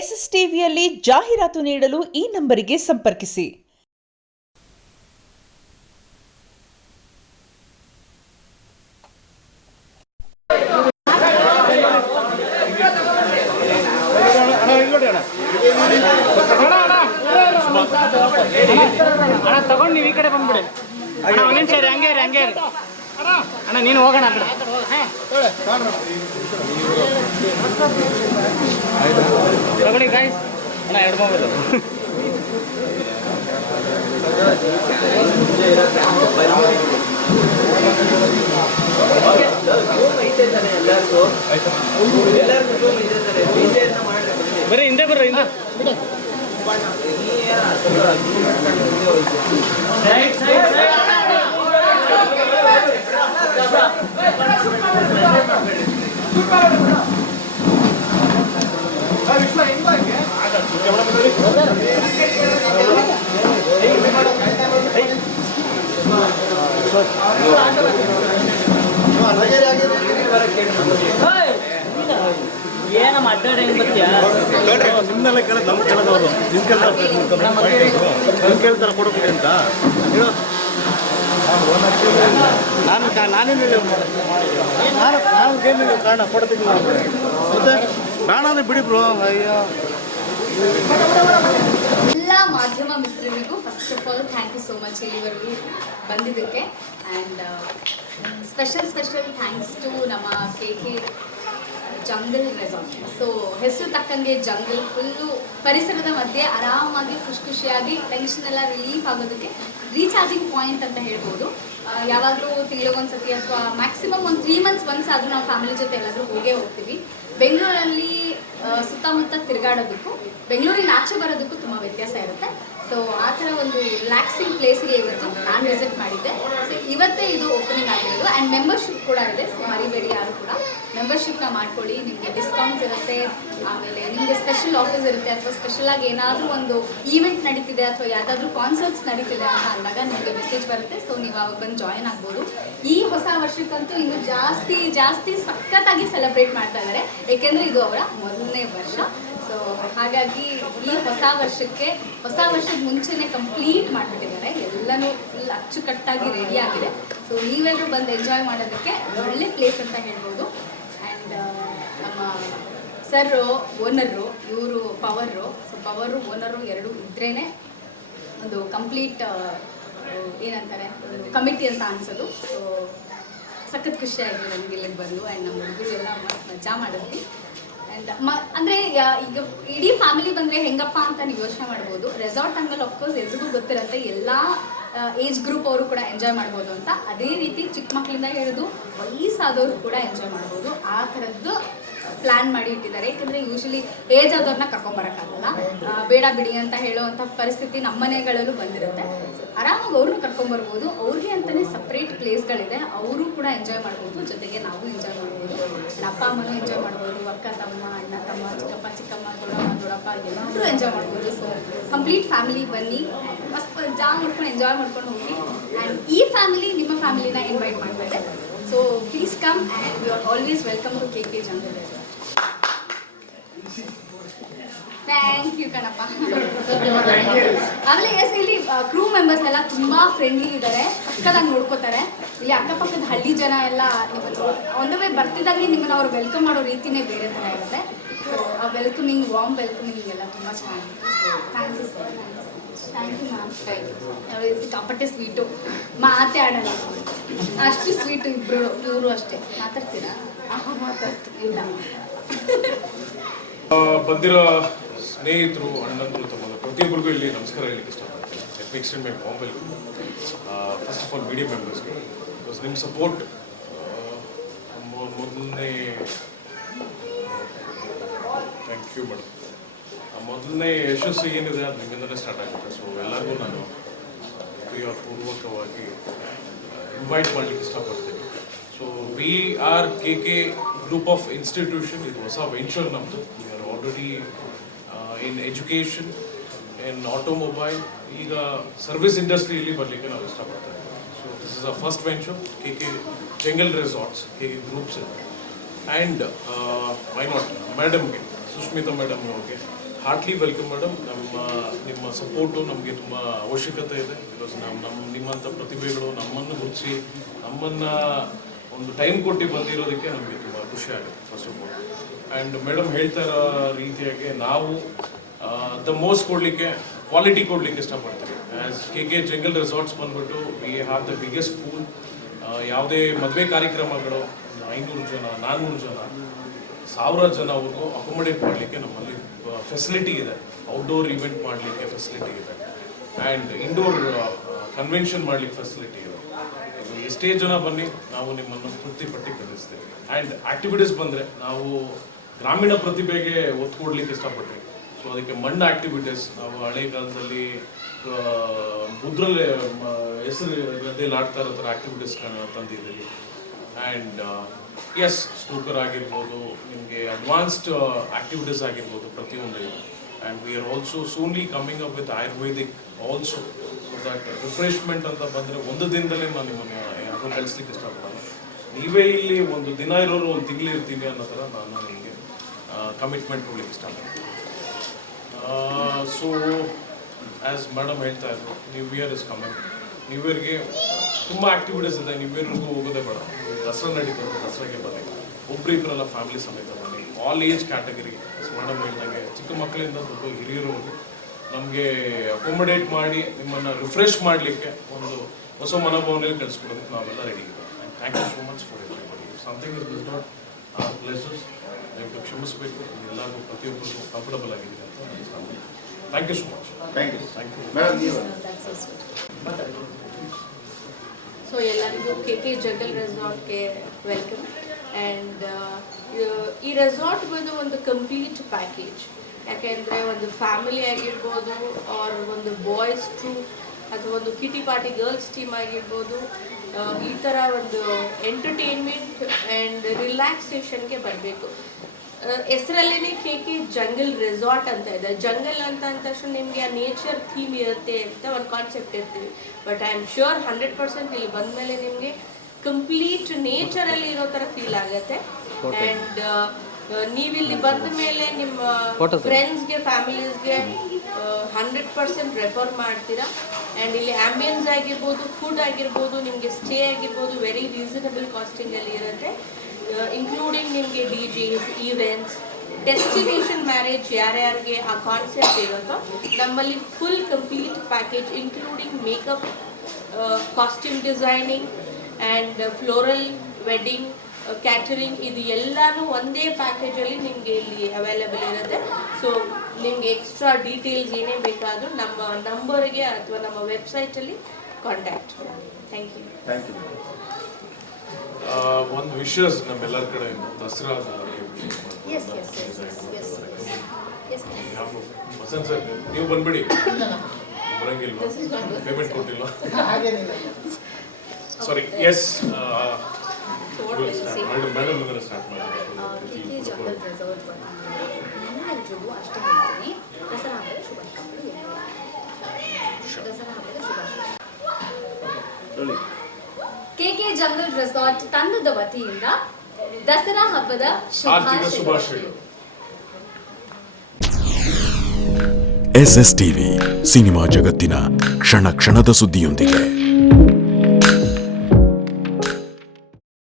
SSTVಯಲ್ಲಿ ಜಾಹೀರಾತು ನೀಡಲು ಈ ನಂಬರಿಗೆ ಸಂಪರ್ಕಿಸಿ. ತಗೊಂಡು ನೀವು ಈ ಕಡೆ ಬಂದ್ಬಿಡಿ ಒಂದೇನು ಸರಿ ಹಂಗೆ ಅಣ್ಣ ನೀನು ಹೋಗೋಣ ಆ ಕಡೆ ತಗೊಳ್ಳಿ ಗಾಯ್ಸ್ ಅಣ್ಣ ಎರಡು ಮೊಬೈಲು ಬರ್ರಿ ಹಿಂದೆ ಬರ್ರಿ ಹಿಂದೆ ಏನಮ್ಮ ಅಡ್ಡಾಡ ಹೆಂಗ್ ಬರ್ತೀಯಾ ನಿಮ್ನೆಲ್ಲ ಕೇಳೋದು ನಮ್ಮ ಕೇಳೋದವರು ನಿಮ್ ಕೇಳ್ತಾರ ಕೊಡಬೇಡಿ ಅಂತ ನಾನೇನು ಏನಿಲ್ಲ ಕಾರಣ ಕೊಡ್ತೀನಿ ಮತ್ತೆ ಬೇಡ ಅಂದ್ರೆ ಬಿಡಿ ಬ್ರೋ. ಅಯ್ಯೋ ಎಲ್ಲ ಮಾಧ್ಯಮ ಮಿತ್ರರಿಗೂ first of all thank you so much ಇಲ್ಲಿವರೆಗೂ ಬಂದಿದ್ದಕ್ಕೆ. ಆ್ಯಂಡ್ ಸ್ಪೆಷಲ್ ಥ್ಯಾಂಕ್ಸ್ ಟು ನಮ್ಮ KK ಜಂಗಲ್ ರೆಸಾರ್ಟ್. ಸೊ ಹೆಸರು ತಕ್ಕಂಗೆ ಜಂಗಲ್ ಫುಲ್ಲು ಪರಿಸರದ ಮಧ್ಯೆ ಆರಾಮಾಗಿ ಖುಷಿಯಾಗಿ ಟೆನ್ಷನ್ ಎಲ್ಲ ರಿಲೀಫ್ ಆಗೋದಕ್ಕೆ ರೀಚಾರ್ಜಿಂಗ್ ಪಾಯಿಂಟ್ ಅಂತ ಹೇಳ್ಬೋದು. ಯಾವಾಗಲೂ ತಿಂಗಳಿಗೊಂದ್ಸತಿ ಅಥವಾ ಮ್ಯಾಕ್ಸಿಮಮ್ ಒಂದು 3 months ಒನ್ಸ್ ಆದರೂ ನಾವು ಫ್ಯಾಮಿಲಿ ಜೊತೆ ಎಲ್ಲಾದರೂ ಹೋಗೇ ಹೋಗ್ತೀವಿ. ಬೆಂಗಳೂರಲ್ಲಿ ಸುತ್ತಮುತ್ತ ತಿರುಗಾಡೋದಕ್ಕೂ ಬೆಂಗಳೂರಿನ ಆಚೆ ಬರೋದಕ್ಕೂ ತುಂಬ ವ್ಯತ್ಯಾಸ ಇರುತ್ತೆ. ಸೊ ಆ ಥರ ಒಂದು ರಿಲ್ಯಾಕ್ಸಿಂಗ್ ಪ್ಲೇಸ್ಗೆ ಇವತ್ತು ನಾನು ವಿಸಿಟ್ ಮಾಡಿದ್ದೆ. ಸೊ ಇವತ್ತೇ ಇದು ಓಪನಿಂಗ್ ಆಗಿರೋದು ಆ್ಯಂಡ್ ಮೆಂಬರ್ಶಿಪ್ ಕೂಡ ಇದೆ. ಸೊ ಮರಿಬೇಡಿ ಯಾರು ಕೂಡ ಮೆಂಬರ್ಶಿಪ್ನ ಮಾಡ್ಕೊಳ್ಳಿ. ನಿಮಗೆ ಡಿಸ್ಕೌಂಟ್ಸ್ ಇರುತ್ತೆ, ಆಮೇಲೆ ನಿಮಗೆ ಸ್ಪೆಷಲ್ ಆಫರ್ಸ್ ಇರುತ್ತೆ, ಅಥವಾ ಸ್ಪೆಷಲಾಗಿ ಏನಾದರೂ ಒಂದು ಈವೆಂಟ್ ನಡೀತಿದೆ ಅಥವಾ ಯಾವುದಾದ್ರೂ ಕಾನ್ಸರ್ಟ್ಸ್ ನಡೀತಿದೆ ಅಂತ ಅಂದಾಗ ನಿಮಗೆ ಮೆಸೇಜ್ ಬರುತ್ತೆ. ಸೊ ನೀವು ಅವಾಗ ಬಂದು ಜಾಯಿನ್ ಆಗ್ಬೋದು. ಈ ಹೊಸ ವರ್ಷಕ್ಕಂತೂ ಇನ್ನು ಜಾಸ್ತಿ ಸಖತ್ತಾಗಿ ಸೆಲೆಬ್ರೇಟ್ ಮಾಡ್ತಾ ಇದ್ದಾರೆ, ಏಕೆಂದರೆ ಇದು ಅವರ ಮೊದಲನೇ ವರ್ಷ. ಸೊ ಹಾಗಾಗಿ ಈ ಹೊಸ ವರ್ಷದ ಮುಂಚೆನೇ ಕಂಪ್ಲೀಟ್ ಮಾಡಿಬಿಟ್ಟಿದ್ದಾರೆ. ಎಲ್ಲನೂ ಫುಲ್ ಅಚ್ಚುಕಟ್ಟಾಗಿ ರೆಡಿ ಆಗಿದೆ. ಸೊ ನೀವೆಲ್ಲರೂ ಬಂದು ಎಂಜಾಯ್ ಮಾಡೋದಕ್ಕೆ ಒಳ್ಳೆ ಪ್ಲೇಸ್ ಅಂತ ಹೇಳ್ಬೋದು. ಆ್ಯಂಡ್ ನಮ್ಮ ಸರ್ರು ಓನರು, ಇವರು ಪವರು. ಸೊ ಪವರು ಓನರು ಎರಡು ಇದ್ರೇ ಒಂದು ಕಂಪ್ಲೀಟ್ ಏನಂತಾರೆ ಒಂದು ಕಮಿಟಿ ಅಂತ ಅನಿಸೋದು. ಸೊ ಸಖತ್ ಖುಷಿಯಾಗಿದೆ ನನಗೆ ಇಲ್ಲಿಗೆ ಬಂದು. ಆ್ಯಂಡ್ ನಮ್ಮ ಹುಡುಗರು ಎಲ್ಲ ಮಸ್ತ್ ಮಜಾ ಮಾಡಿದ್ವಿ. ಆ್ಯಂಡ್ ಅಂದರೆ ಈಗ ಇಡೀ ಫ್ಯಾಮಿಲಿ ಬಂದರೆ ಹೆಂಗಪ್ಪ ಅಂತ ನೀವು ಯೋಚನೆ ಮಾಡ್ಬೋದು. ರೆಸಾರ್ಟ್ ಅಂಗಲ್ ಆಫ್ಕೋರ್ಸ್ ಎಲ್ರಿಗೂ ಗೊತ್ತಿರುತ್ತೆ, ಎಲ್ಲ ಏಜ್ ಗ್ರೂಪ್ ಅವರು ಕೂಡ ಎಂಜಾಯ್ ಮಾಡ್ಬೋದು ಅಂತ. ಅದೇ ರೀತಿ ಚಿಕ್ಕ ಮಕ್ಕಳಿಂದ ಹಿಡಿದು ವಯಸ್ಸಾದವರು ಕೂಡ ಎಂಜಾಯ್ ಮಾಡ್ಬೋದು. ಆ ಥರದ್ದು ಪ್ಲ್ಯಾನ್ ಮಾಡಿ ಇಟ್ಟಿದ್ದಾರೆ. ಏಕೆಂದರೆ ಯೂಶ್ವಲಿ ಏಜ್ ಆದವ್ರನ್ನ ಕರ್ಕೊಂಬರೋಕ್ಕಾಗಲ್ಲ, ಬೇಡ ಬಿಡಿ ಅಂತ ಹೇಳೋವಂಥ ಪರಿಸ್ಥಿತಿ ನಮ್ಮ ಮನೆಗಳಲ್ಲೂ ಬಂದಿರುತ್ತೆ. ಆರಾಮಾಗಿ ಅವ್ರನ್ನ ಕರ್ಕೊಂಬರ್ಬೋದು. ಅವ್ರಿಗೆ ಅಂತಲೇ ಸಪ್ರೇಟ್ ಪ್ಲೇಸ್ಗಳಿದೆ, ಅವರು ಕೂಡ ಎಂಜಾಯ್ ಮಾಡ್ಬೋದು. ಜೊತೆಗೆ ನಾವು ಎಂಜಾಯ್ ಮಾಡ್ಬೋದು, ಅಪ್ಪ ಅಮ್ಮನೂ ಎಂಜಾಯ್ ಮಾಡ್ಬೋದು, ಅಕ್ಕ ತಮ್ಮ ಅಣ್ಣ ತಮ್ಮ ಚಿಕ್ಕಪ್ಪ ಚಿಕ್ಕಮ್ಮ ದೊಡ್ಡಪ್ಪ ಎಲ್ಲರೂ ಎಂಜಾಯ್ ಮಾಡ್ಬೋದು. ಸೊ ಕಂಪ್ಲೀಟ್ ಫ್ಯಾಮಿಲಿ ಬನ್ನಿ, ಮಸ್ತ್ ಮಾಡ್ಕೊಂಡು ಎಂಜಾಯ್ ಮಾಡ್ಕೊಂಡು ಹೋಗಿ. ಆ್ಯಂಡ್ ಈ ಫ್ಯಾಮಿಲಿ ನಿಮ್ಮ ಫ್ಯಾಮಿಲಿನ ಇನ್ವೈಟ್ ಮಾಡ್ತಾ ಇದೆ. So please come and you are always welcome to KK jungle resort. Thank you ಕಣಪ್ಪ. ಆಮೇಲೆ ಎಸ್, ಇಲ್ಲಿ ಕ್ರೂ ಮೆಂಬರ್ಸ್ ಎಲ್ಲ ತುಂಬ ಫ್ರೆಂಡ್ಲಿ ಇದ್ದಾರೆ, ಸಕ್ಕದಾಗಿ ನೋಡ್ಕೋತಾರೆ. ಇಲ್ಲಿ ಅಕ್ಕಪಕ್ಕದ ಹಳ್ಳಿ ಜನ ಎಲ್ಲ ನಿಮ್ಮನ್ನು ಒಂದು ವೇ ಬರ್ತಿದ್ದಂಗೆ ನಿಮ್ಮನ್ನು ಅವ್ರು ವೆಲ್ಕಮ್ ಮಾಡೋ ರೀತಿಯೇ ಬೇರೆ ಥರ ಇರುತ್ತೆ. ಸೊ ಆ ವಾರ್ಮ್ ವೆಲ್ಕಮಿಂಗ್ ಎಲ್ಲ ತುಂಬ ಚೆನ್ನಾಗಿದೆ. Thank you sir, thank you ma'am. ಸಿಕ್ಕಾಪಟ್ಟೆ ಸ್ವೀಟು, ಮಾತೇ ಆಡಲ್ಲ, ಅಷ್ಟು ಸ್ವೀಟು ಇವರು ಅಷ್ಟೇ. ಮಾತಾಡ್ತೀರಾ? ಮಾತಾಡ್ತೀವಿ ಇಲ್ಲ. ಬಂದಿರೋ ಸ್ನೇಹಿತರು, ಅಣ್ಣಂದರು, ತಮ್ಮ ಪ್ರತಿಯೊಬ್ಬರಿಗೂ ಇಲ್ಲಿ ನಮಸ್ಕಾರ ಹೇಳಲಿಕ್ಕೆ ಇಷ್ಟಪಡ್ತೀನಿ. Let me extend my warm welcome. First of all media ಮೆಂಬರ್ಸ್ಗೆ ಬಿಕಾಸ್ ನಿಮ್ಮ ಸಪೋರ್ಟ್ ಮೊದಲನೇ ಥ್ಯಾಂಕ್ ಯು ಮೇಡಮ್. ಮೊದಲನೇ ಯಶಸ್ಸು ಏನಿದೆ ಅದು ನಿಮ್ಮಿಂದಲೇ ಸ್ಟಾರ್ಟ್ ಆಗುತ್ತೆ. ಸೊ ಎಲ್ಲರಿಗೂ ನಾನು ಪ್ರಿಯಪೂರ್ವಕವಾಗಿ ಇನ್ವೈಟ್ ಮಾಡಲಿಕ್ಕೆ ಇಷ್ಟಪಡ್ತೀನಿ. So we are KK group of institution. ಇದು ಹೊಸ ವೆಂಚರ್ ನಮ್ಮದು. We are already in education, in automobile, ಈಗ ಸರ್ವಿಸ್ ಇಂಡಸ್ಟ್ರಿಯಲ್ಲಿ ಬರಲಿಕ್ಕೆ ನಾವು ಇಷ್ಟಪಡ್ತಾ ಇದ್ದೀವಿ. So this is a first venture, KK jungle resorts, KK groups. And why not ಮೇಡಮ್ಗೆ. ಸುಷ್ಮಿತಾ ಮೇಡಮ್ ಅವ್ರಿಗೆ ಹಾರ್ಟ್ಲಿ ವೆಲ್ಕಮ್ ಮೇಡಮ್. ನಿಮ್ಮ ಸಪೋರ್ಟು ನಮಗೆ ತುಂಬ ಅವಶ್ಯಕತೆ ಇದೆ. ಬಿಕಾಸ್ ನಿಮ್ಮಂಥ ಪ್ರತಿಭೆಗಳು ನಮ್ಮನ್ನು ಗುರುತಿಸಿ ನಮ್ಮನ್ನು ಒಂದು ಟೈಮ್ ಕೊಟ್ಟು ಬಂದಿರೋದಕ್ಕೆ ನಮಗೆ ತುಂಬ ಖುಷಿ ಆಗುತ್ತೆ first of all. And madam ಹೇಳ್ತಾ ಇರೋ ರೀತಿಯಾಗಿ ನಾವು ದ ಮೋಸ್ಟ್ ಕೊಡಲಿಕ್ಕೆ ಕ್ವಾಲಿಟಿ ಕೊಡಲಿಕ್ಕೆ ಇಷ್ಟಪಡ್ತೀವಿ. ಆ್ಯಸ್ ಕೆ ಜಂಗಲ್ ರೆಸಾರ್ಟ್ಸ್ ಬಂದ್ಬಿಟ್ಟು we have the biggest pool. ಯಾವುದೇ ಮದುವೆ ಕಾರ್ಯಕ್ರಮಗಳು 500 ಜನ 400 ಜನ 1000 ಜನವರೆಗೂ ಅಕೊಮಡೇಟ್ ಮಾಡಲಿಕ್ಕೆ ನಮ್ಮಲ್ಲಿ ಫೆಸಿಲಿಟಿ ಇದೆ. ಔಟ್ಡೋರ್ ಇವೆಂಟ್ ಮಾಡಲಿಕ್ಕೆ ಫೆಸಿಲಿಟಿ ಇದೆ ಆ್ಯಂಡ್ ಇಂಡೋರ್ ಕನ್ವೆನ್ಷನ್ ಮಾಡಲಿಕ್ಕೆ ಫೆಸಿಲಿಟಿ ಇದೆ. ಎಷ್ಟೇ ಜನ ಬನ್ನಿ ನಾವು ನಿಮ್ಮನ್ನು ತೃಪ್ತಿಪಟ್ಟು ಕಲಿಸ್ತೀವಿ. ಆ್ಯಂಡ್ ಆ್ಯಕ್ಟಿವಿಟೀಸ್ ಬಂದರೆ ನಾವು ಗ್ರಾಮೀಣ ಪ್ರತಿಭೆಗೆ ಒತ್ತು ಕೊಡಲಿಕ್ಕೆ ಇಷ್ಟಪಡ್ತೀವಿ. ಸೊ ಅದಕ್ಕೆ ಮಣ್ಣು ಆ್ಯಕ್ಟಿವಿಟೀಸ್ ನಾವು ಹಳೆ ಕಾಲದಲ್ಲಿ ಮುದ್ರಲ್ಲಿ ಹೆಸರು ಗದ್ದೆಯಲ್ಲಿ ಆಡ್ತಾ ಇರೋ ಥರ ಆ್ಯಕ್ಟಿವಿಟೀಸ್ಗಳನ್ನ ತಂದಿದ್ದೀವಿ. ಆ್ಯಂಡ್ ಎಸ್ ಸ್ನೂಕರ್ ಆಗಿರ್ಬೋದು, ನಿಮಗೆ ಅಡ್ವಾನ್ಸ್ಡ್ ಆ್ಯಕ್ಟಿವಿಟೀಸ್ ಆಗಿರ್ಬೋದು ಪ್ರತಿಯೊಂದು. And we are also soonly coming up with Ayurvedic also. So that refreshment ಅಂತ ಬಂದರೆ ಒಂದು ದಿನದಲ್ಲೇ ನಾನು ನಿಮ್ಮನ್ನು ಯಾರು ಕಳಿಸ್ಲಿಕ್ಕೆ ಇಷ್ಟಪಡಲ್ಲ. ನೀವೇ ಇಲ್ಲಿ ಒಂದು ದಿನ ಇರೋರು ಒಂದು ತಿಂಗಳು ಇರ್ತೀನಿ ಅನ್ನೋ ಥರ ನಾನು ನಿಮಗೆ ಕಮಿಟ್ಮೆಂಟ್ ಕೊಡ್ಲಿಕ್ಕೆ ಇಷ್ಟಪಡ್ತೀನಿ. ಸೊ ಆ್ಯಸ್ ಮೇಡಮ್ ಹೇಳ್ತಾ ಇದ್ರು, new year is coming. New ಇಯರ್ಗೆ ತುಂಬ ಆ್ಯಕ್ಟಿವಿಟೀಸ್ ಇದೆ. ನ್ಯೂ ಇಯರ್ಗೂ ಹೋಗೋದೇ ಬೇಡ. ದಸರಾ ನಡೀತದೆ, ದಸರಾಗೆ ಬನ್ನಿ. ಒಬ್ಬರು ಇಬ್ಬರಲ್ಲ, ಫ್ಯಾಮಿಲಿ ಸಮೇತ ಬನ್ನಿ. ಆಲ್ ಏಜ್ ಕ್ಯಾಟಗರಿ ಮೇಡಮ್ ಹೇಳ್ದಂಗೆ ಚಿಕ್ಕ ಮಕ್ಕಳಿಂದ ದೊಡ್ಡ ಹಿರಿಯರವರೆಗೂ ನಮಗೆ ಅಕೊಮಡೇಟ್ ಮಾಡಿ ನಿಮ್ಮನ್ನು ರಿಫ್ರೆಶ್ ಮಾಡಲಿಕ್ಕೆ ಒಂದು ಹೊಸ ಮನೋಭಾವನೆಯಲ್ಲಿ ಕಳಿಸ್ಕೊಡೋದಕ್ಕೆ ನಾವೆಲ್ಲ ರೆಡಿ ಇದ್ದೀವಿ. Thank you so much for everybody. If something is not are places ನೀವು ಕ್ಷಮಿಸಬೇಕು. ಎಲ್ಲರಿಗೂ ಪ್ರತಿಯೊಬ್ಬರಿಗೂ ಕಂಫರ್ಟಬಲ್ ಆಗಿದೆ ಅಂತ thank you so much. Thank you. Thank you madam ನೀವು ಸೊ ಎಲ್ಲರಿಗೂ ಕೆ ಜಂಗಲ್ ರೆಸಾರ್ಟ್ಗೆ ವೆಲ್ಕಮ್. ಆ್ಯಂಡ್ ಈ ರೆಸಾರ್ಟ್ ಬಂದು ಒಂದು ಕಂಪ್ಲೀಟ್ ಪ್ಯಾಕೇಜ್. ಯಾಕೆಂದರೆ ಒಂದು ಫ್ಯಾಮಿಲಿ ಆಗಿರ್ಬೋದು, ಆರ್ ಒಂದು ಬಾಯ್ಸ್ ಟ್ರೂಪ್ ಅಥವಾ ಒಂದು ಕಿಟಿ ಪಾರ್ಟಿ ಗರ್ಲ್ಸ್ ಟೀಮ್ ಆಗಿರ್ಬೋದು, ಈ ಥರ ಒಂದು ಎಂಟರ್ಟೈನ್ಮೆಂಟ್ ಆ್ಯಂಡ್ ರಿಲ್ಯಾಕ್ಸೇಷನ್ಗೆ ಬರಬೇಕು. ಹೆಸರಲ್ಲೇ ಕೆ ಜಂಗಲ್ ರೆಸಾರ್ಟ್ ಅಂತ ಇದೆ. ಜಂಗಲ್ ಅಂತ ಅಂದ ತಕ್ಷಣ ನಿಮಗೆ ಆ ನೇಚರ್ ಥೀಮ್ ಇರುತ್ತೆ ಅಂತ ಒಂದು ಕಾನ್ಸೆಪ್ಟ್ ಇರ್ತೀವಿ. ಬಟ್ ಐ ಆಮ್ ಶ್ಯೂರ್ 100% ಇಲ್ಲಿ ಬಂದಮೇಲೆ ನಿಮಗೆ ಕಂಪ್ಲೀಟ್ ನೇಚರಲ್ಲಿ ಇರೋ ಥರ ಫೀಲ್ ಆಗುತ್ತೆ. ಆ್ಯಂಡ್ ನೀವಿಲ್ಲಿ ಬಂದ ಮೇಲೆ ನಿಮ್ಮ ಫ್ರೆಂಡ್ಸ್ಗೆ ಫ್ಯಾಮಿಲೀಸ್ಗೆ 100% ರೆಫರ್ ಮಾಡ್ತೀರಾ. ಆ್ಯಂಡ್ ಇಲ್ಲಿ ಆ್ಯಂಬಿಯನ್ಸ್ ಆಗಿರ್ಬೋದು, ಫುಡ್ ಆಗಿರ್ಬೋದು, ನಿಮಗೆ ಸ್ಟೇ ಆಗಿರ್ಬೋದು ವೆರಿ ರೀಸನಬಲ್ ಕಾಸ್ಟಿಂಗಲ್ಲಿ ಇರುತ್ತೆ. ಇನ್ಕ್ಲೂಡಿಂಗ್ ನಿಮಗೆ DJs, ಈವೆಂಟ್ಸ್, ಡೆಸ್ಟಿನೇಷನ್ ಮ್ಯಾರೇಜ್ ಯಾರ್ಯಾರಿಗೆ ಆ ಕಾನ್ಸೆಪ್ಟ್ ಇರುತ್ತೋ ನಮ್ಮಲ್ಲಿ full complete package including makeup, costume designing and floral wedding, catering, ಇದು ಎಲ್ಲನೂ ಒಂದೇ ಪ್ಯಾಕೇಜಲ್ಲಿ ನಿಮಗೆ ಇಲ್ಲಿ ಅವೈಲೇಬಲ್ ಇರುತ್ತೆ. ಸೊ ನಿಮಗೆ ಎಕ್ಸ್ಟ್ರಾ ಡೀಟೇಲ್ಸ್ ಏನೇ ಬೇಕಾದರೂ ನಮ್ಮ ನಂಬರ್ಗೆ ಅಥವಾ ನಮ್ಮ ವೆಬ್ಸೈಟಲ್ಲಿ ಕಾಂಟ್ಯಾಕ್ಟ್ ಮಾಡಿ. Thank you. Thank you. ಒಂದು ವಿಶಸ್ ನಮ್ಮೆಲ್ಲರ ಕಡೆಯಿಂದ ದಸರಾ ವಸಂತ್ ಸರ್ ನೀವು ಬಂದ್ಬಿಡಿ. ಬರಂಗಿಲ್ವಾ? ಪೇಮೆಂಟ್ ಕೊಟ್ಟಿಲ್ವಾ? ಸಾರಿ. ಎಸ್ ಮೇಡಮ್ ಸ್ಟಾರ್ಟ್ ಮಾಡಿ. ಕೆ ಜಂಗಲ್ ರೆಸಾರ್ಟ್ ನಿಮ್ಮೆಲ್ರಿಗೂ ಅಷ್ಟೇ ಹೇಳ್ತೀನಿ, ದಸರಾ ಹಬ್ಬದ ಶುಭಾಶಯಗಳು. ದಸರಾ ಹಬ್ಬದ ಶುಭಾಶಯಗಳು. ಕೆ ಜಂಗಲ್ ರೆಸಾರ್ಟ್ ತಂಡದ ವತಿಯಿಂದ ದಸರಾ ಹಬ್ಬದ ಶುಭಾಶಯಗಳು. SS TV ಸಿನಿಮಾ ಜಗತ್ತಿನ ಕ್ಷಣ ಕ್ಷಣದ ಸುದ್ದಿಯೊಂದಿಗೆ.